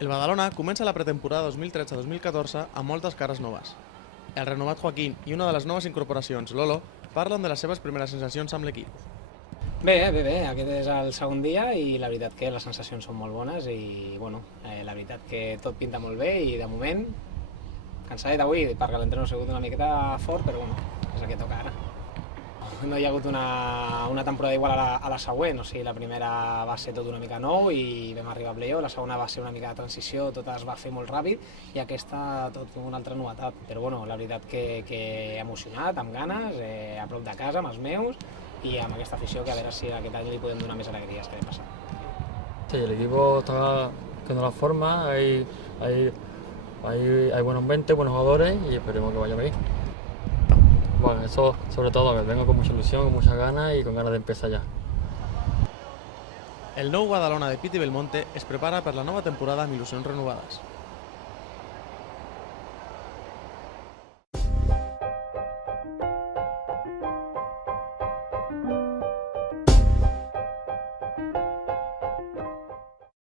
El Badalona comença la pretemporada 2013-2014 amb moltes cares noves. El renovat Joaquín i una de les noves incorporacions, Lolo, parlen de les seves primeres sensacions amb l'equip. Bé, aquest és el segon dia i la veritat que les sensacions són molt bones i bueno, la veritat que tot pinta molt bé i de moment cansadet avui perquè l'entreno ha sigut una miqueta fort, però bueno, és el que toca ara. No hi ha hagut una temporada igual a la següent, o sigui, la primera va ser tot una mica nou i vam arribar a playoff, la segona va ser una mica de transició, tot es va fer molt ràpid i aquesta tot una altra novetat, però bueno, la veritat que emocionat, amb ganes, a prop de casa, amb els meus y amb aquesta afició que a veure si aquest any li podem donar més alegries que l'any passat. Sí, el equipo está cogiendo la forma, hay buenos 20, buenos jugadores y esperemos que vaya bien. Bueno, eso sobre todo, que vengo con mucha ilusión, con muchas ganas y con ganas de empezar ya. El nou Badalona de Piti Belmonte es prepara per la nova temporada amb il·lusions renovades.